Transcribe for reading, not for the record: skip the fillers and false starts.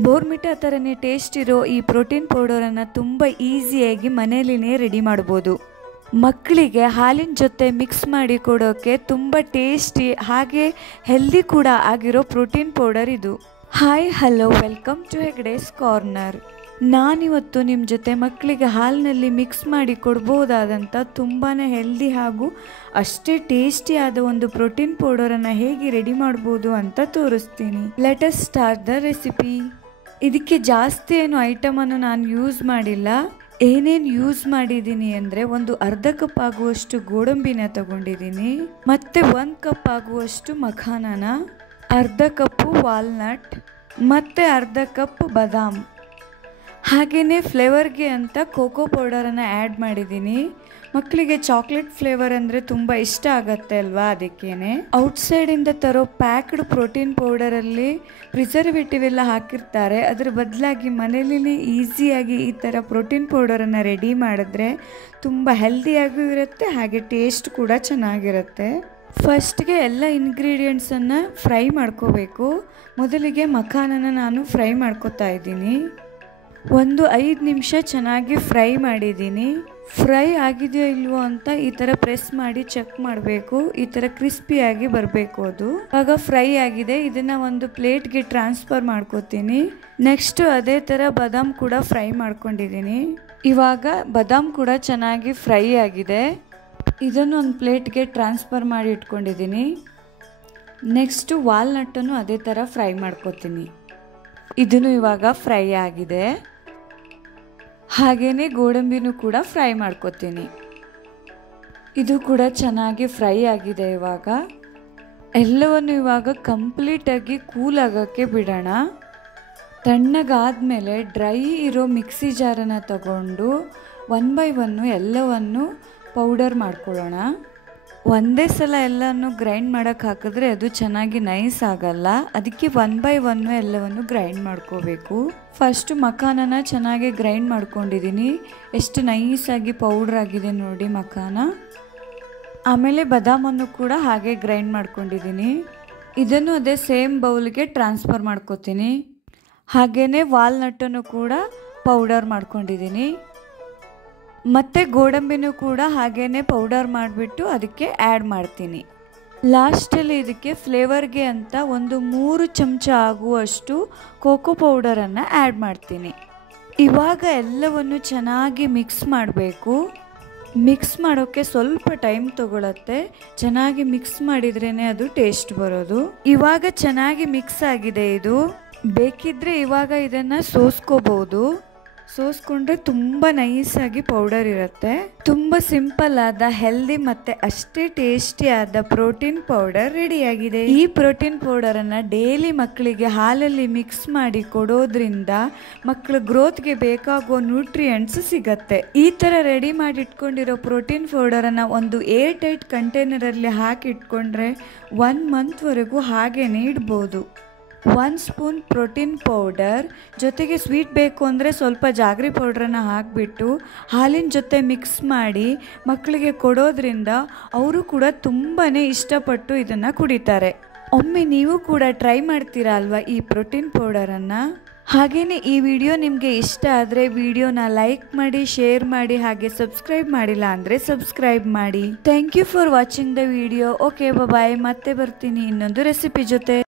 ಬೋರ್ಮಿಟಾ ಥರನೇ ಟೇಸ್ಟ್ ಇರೋ ಈ ಪ್ರೋಟೀನ್ ಪೌಡರನ್ನು ತುಂಬ ಈಸಿಯಾಗಿ ಮನೆಯಲ್ಲಿನೇ ರೆಡಿ ಮಾಡ್ಬೋದು. ಮಕ್ಕಳಿಗೆ ಹಾಲಿನ ಜೊತೆ ಮಿಕ್ಸ್ ಮಾಡಿ ಕೊಡೋಕ್ಕೆ ತುಂಬ ಟೇಸ್ಟಿ ಹಾಗೆ ಹೆಲ್ದಿ ಕೂಡ ಆಗಿರೋ ಪ್ರೋಟೀನ್ ಪೌಡರ್ ಇದು. Hi hello, welcome to Hegde's corner. ನಾನಿವತ್ತು ನಿಮ್ಮ ಜೊತೆ ಮಕ್ಕಳಿಗೆ ಹಾಲಿನಲ್ಲಿ ಮಿಕ್ಸ್ ಮಾಡಿ ಕೊಡ್ಬೋದಾದಂಥ ತುಂಬಾ ಹೆಲ್ದಿ ಹಾಗೂ ಅಷ್ಟೇ ಟೇಸ್ಟಿ ಆದ ಒಂದು ಪ್ರೋಟೀನ್ ಪೌಡರನ್ನು ಹೇಗೆ ರೆಡಿ ಮಾಡ್ಬೋದು ಅಂತ ತೋರಿಸ್ತೀನಿ. Let us start the recipe. ಇದಕ್ಕೆ ಜಾಸ್ತಿ ಏನು ಐಟಮನ್ನು ನಾನು ಯೂಸ್ ಮಾಡಿಲ್ಲ. ಏನೇನು ಯೂಸ್ ಮಾಡಿದ್ದೀನಿ ಅಂದರೆ ಒಂದು ಅರ್ಧ ಕಪ್ ಆಗುವಷ್ಟು ಗೋಡಂಬಿನ ತಗೊಂಡಿದ್ದೀನಿ, ಮತ್ತು 1 ಕಪ್ ಆಗುವಷ್ಟು ಮಖಾನನ, ಅರ್ಧ ಕಪ್ಪು ವಾಲ್ನಟ್, ಮತ್ತು ಅರ್ಧ ಕಪ್ ಬಾದಾಮ್. ಹಾಗೆಯೇ ಫ್ಲೇವರ್ಗೆ ಅಂತ ಕೋಕೋ ಪೌಡರನ್ನು ಆ್ಯಡ್ ಮಾಡಿದ್ದೀನಿ. ಮಕ್ಕಳಿಗೆ ಚಾಕ್ಲೇಟ್ ಫ್ಲೇವರ್ ಅಂದರೆ ತುಂಬ ಇಷ್ಟ ಆಗುತ್ತೆ ಅಲ್ವಾ, ಅದಕ್ಕೇನೆ. ಔಟ್ಸೈಡಿಂದ ತರೋ ಪ್ಯಾಕ್ಡ್ ಪ್ರೋಟೀನ್ ಪೌಡರಲ್ಲಿ ಪ್ರಿಸರ್ವೇಟಿವ್ ಎಲ್ಲ ಹಾಕಿರ್ತಾರೆ. ಅದರ ಬದಲಾಗಿ ಮನೇಲಿನೇ ಈಸಿಯಾಗಿ ಈ ಥರ ಪ್ರೋಟೀನ್ ಪೌಡರನ್ನು ರೆಡಿ ಮಾಡಿದ್ರೆ ತುಂಬ ಹೆಲ್ದಿಯಾಗೂ ಇರುತ್ತೆ, ಹಾಗೆ ಟೇಸ್ಟ್ ಕೂಡ ಚೆನ್ನಾಗಿರುತ್ತೆ. ಫಸ್ಟ್ಗೆ ಎಲ್ಲ ಇಂಗ್ರೀಡಿಯೆಂಟ್ಸನ್ನು ಫ್ರೈ ಮಾಡ್ಕೋಬೇಕು. ಮೊದಲಿಗೆ ಮಖಾನನ ನಾನು ಫ್ರೈ ಮಾಡ್ಕೋತಾ ಇದ್ದೀನಿ. ಒಂದು 5 ನಿಮಿಷ ಚೆನ್ನಾಗಿ ಫ್ರೈ ಮಾಡಿದ್ದೀನಿ. ಫ್ರೈ ಆಗಿದೆಯೋ ಇಲ್ವೋ ಅಂತ ಈ ಥರ ಪ್ರೆಸ್ ಮಾಡಿ ಚೆಕ್ ಮಾಡಬೇಕು. ಈ ಥರ ಕ್ರಿಸ್ಪಿಯಾಗಿ ಬರಬೇಕು ಅದು. ಇವಾಗ ಫ್ರೈ ಆಗಿದೆ, ಇದನ್ನು ಒಂದು ಪ್ಲೇಟ್ಗೆ ಟ್ರಾನ್ಸ್ಫರ್ ಮಾಡ್ಕೋತೀನಿ. ನೆಕ್ಸ್ಟು ಅದೇ ಥರ ಬಾದಾಮ್ ಕೂಡ ಫ್ರೈ ಮಾಡ್ಕೊಂಡಿದ್ದೀನಿ. ಇವಾಗ ಬಾದಾಮ್ ಕೂಡ ಚೆನ್ನಾಗಿ ಫ್ರೈ ಆಗಿದೆ. ಇದನ್ನು ಒಂದು ಪ್ಲೇಟ್ಗೆ ಟ್ರಾನ್ಸ್ಫರ್ ಮಾಡಿ ಇಟ್ಕೊಂಡಿದ್ದೀನಿ. ನೆಕ್ಸ್ಟು ವಾಲ್ನಟ್ಟನ್ನು ಅದೇ ಥರ ಫ್ರೈ ಮಾಡ್ಕೋತೀನಿ. ಇದನ್ನು ಇವಾಗ ಫ್ರೈ ಆಗಿದೆ. ಹಾಗೆಯೇ ಗೋಡಂಬಿನೂ ಕೂಡ ಫ್ರೈ ಮಾಡ್ಕೋತೀನಿ. ಇದು ಕೂಡ ಚೆನ್ನಾಗಿ ಫ್ರೈ ಆಗಿದೆ. ಇವಾಗ ಎಲ್ಲವನ್ನು ಇವಾಗ ಕಂಪ್ಲೀಟಾಗಿ ಕೂಲ್ ಆಗೋಕ್ಕೆ ಬಿಡೋಣ. ತಣ್ಣಗಾದ್ಮೇಲೆ ಡ್ರೈ ಇರೋ ಮಿಕ್ಸಿ ಜಾರನ್ನು ತಗೊಂಡು 1 ಬೈ 1 ಎಲ್ಲವನ್ನು ಪೌಡರ್ ಮಾಡ್ಕೊಳ್ಳೋಣ. ಒಂದೇ ಸಲ ಎಲ್ಲವನ್ನು ಗ್ರೈಂಡ್ ಮಾಡೋಕ್ಕೆ ಹಾಕಿದ್ರೆ ಅದು ಚೆನ್ನಾಗಿ ನೈಸ್ ಆಗಲ್ಲ. ಅದಕ್ಕೆ 1 ಬೈ 1 ಎಲ್ಲವನ್ನು ಗ್ರೈಂಡ್ ಮಾಡ್ಕೋಬೇಕು. ಫಸ್ಟು ಮಖಾನನ ಚೆನ್ನಾಗಿ ಗ್ರೈಂಡ್ ಮಾಡ್ಕೊಂಡಿದ್ದೀನಿ. ಎಷ್ಟು ನೈಸಾಗಿ ಪೌಡ್ರ್ ಆಗಿದೆ ನೋಡಿ ಮಖಾನ. ಆಮೇಲೆ ಬಾದಾಮನ್ನು ಕೂಡ ಹಾಗೆ ಗ್ರೈಂಡ್ ಮಾಡ್ಕೊಂಡಿದ್ದೀನಿ. ಇದನ್ನು ಅದೇ ಸೇಮ್ ಬೌಲ್ಗೆ ಟ್ರಾನ್ಸ್ಫರ್ ಮಾಡ್ಕೋತೀನಿ. ಹಾಗೆಯೇ ವಾಲ್ನಟ್ಟನ್ನು ಕೂಡ ಪೌಡರ್ ಮಾಡ್ಕೊಂಡಿದ್ದೀನಿ. ಮತ್ತು ಗೋಡಂಬಿನೂ ಕೂಡ ಹಾಗೇ ಪೌಡರ್ ಮಾಡಿಬಿಟ್ಟು ಅದಕ್ಕೆ ಆ್ಯಡ್ ಮಾಡ್ತೀನಿ. ಲಾಸ್ಟಲ್ಲಿ ಇದಕ್ಕೆ ಫ್ಲೇವರ್ಗೆ ಅಂತ ಒಂದು 3 ಚಮಚ ಆಗುವಷ್ಟು ಕೋಕೋ ಪೌಡರನ್ನು ಆ್ಯಡ್ ಮಾಡ್ತೀನಿ. ಇವಾಗ ಎಲ್ಲವನ್ನು ಚೆನ್ನಾಗಿ ಮಿಕ್ಸ್ ಮಾಡಬೇಕು. ಮಿಕ್ಸ್ ಮಾಡೋಕ್ಕೆ ಸ್ವಲ್ಪ ಟೈಮ್ ತಗೊಳತ್ತೆ. ಚೆನ್ನಾಗಿ ಮಿಕ್ಸ್ ಮಾಡಿದ್ರೇ ಅದು ಟೇಸ್ಟ್ ಬರೋದು. ಇವಾಗ ಚೆನ್ನಾಗಿ ಮಿಕ್ಸ್ ಆಗಿದೆ ಇದು. ಬೇಕಿದ್ದರೆ ಇವಾಗ ಇದನ್ನು ಸೋಸ್ಕೋಬೋದು. ಸೋಸ್ಕೊಂಡ್ರೆ ತುಂಬ ನೈಸಾಗಿ ಪೌಡರ್ ಇರುತ್ತೆ. ತುಂಬ ಸಿಂಪಲ್ ಆದ ಹೆಲ್ದಿ ಮತ್ತು ಅಷ್ಟೇ ಟೇಸ್ಟಿ ಆದ ಪ್ರೋಟೀನ್ ಪೌಡರ್ ರೆಡಿಯಾಗಿದೆ. ಈ ಪ್ರೋಟೀನ್ ಪೌಡರನ್ನು ಡೈಲಿ ಮಕ್ಕಳಿಗೆ ಹಾಲಲ್ಲಿ ಮಿಕ್ಸ್ ಮಾಡಿ ಕೊಡೋದ್ರಿಂದ ಮಕ್ಕಳ ಗ್ರೋತ್ಗೆ ಬೇಕಾಗುವ ನ್ಯೂಟ್ರಿಯೆಂಟ್ಸ್ ಸಿಗತ್ತೆ. ಈ ಥರ ರೆಡಿ ಮಾಡಿ ಇಟ್ಕೊಂಡಿರೋ ಪ್ರೋಟೀನ್ ಪೌಡರನ್ನು ಒಂದು ಏರ್ ಟೈಟ್ ಕಂಟೈನರಲ್ಲಿ ಹಾಕಿ ಇಟ್ಕೊಂಡ್ರೆ 1 ಮಂತ್ವರೆಗೂ ಹಾಗೇನೆ ಇಡ್ಬೋದು. 1 ಸ್ಪೂನ್ ಪ್ರೋಟೀನ್ ಪೌಡರ್ ಜೊತೆಗೆ ಸ್ವೀಟ್ ಬೇಕು ಅಂದರೆ ಸ್ವಲ್ಪ ಜಾಗ್ರಿ ಪೌಡ್ರನ್ನು ಹಾಕಿಬಿಟ್ಟು ಹಾಲಿನ ಜೊತೆ ಮಿಕ್ಸ್ ಮಾಡಿ ಮಕ್ಕಳಿಗೆ ಕೊಡೋದ್ರಿಂದ ಅವರು ಕೂಡ ತುಂಬಾ ಇಷ್ಟಪಟ್ಟು ಇದನ್ನು ಕುಡಿತಾರೆ. ಒಮ್ಮೆ ನೀವು ಕೂಡ ಟ್ರೈ ಮಾಡ್ತೀರಾ ಅಲ್ವಾ ಈ ಪ್ರೋಟೀನ್ ಪೌಡರನ್ನು. ಹಾಗೆಯೇ ಈ ವಿಡಿಯೋ ನಿಮಗೆ ಇಷ್ಟ ಆದರೆ ವಿಡಿಯೋನ ಲೈಕ್ ಮಾಡಿ, ಶೇರ್ ಮಾಡಿ, ಹಾಗೆ ಸಬ್ಸ್ಕ್ರೈಬ್ ಮಾಡಿಲ್ಲ ಅಂದರೆ ಸಬ್ಸ್ಕ್ರೈಬ್ ಮಾಡಿ. Thank you for watching the video. Okay, bye. ಮತ್ತೆ ಬರ್ತೀನಿ ಇನ್ನೊಂದು ರೆಸಿಪಿ ಜೊತೆ.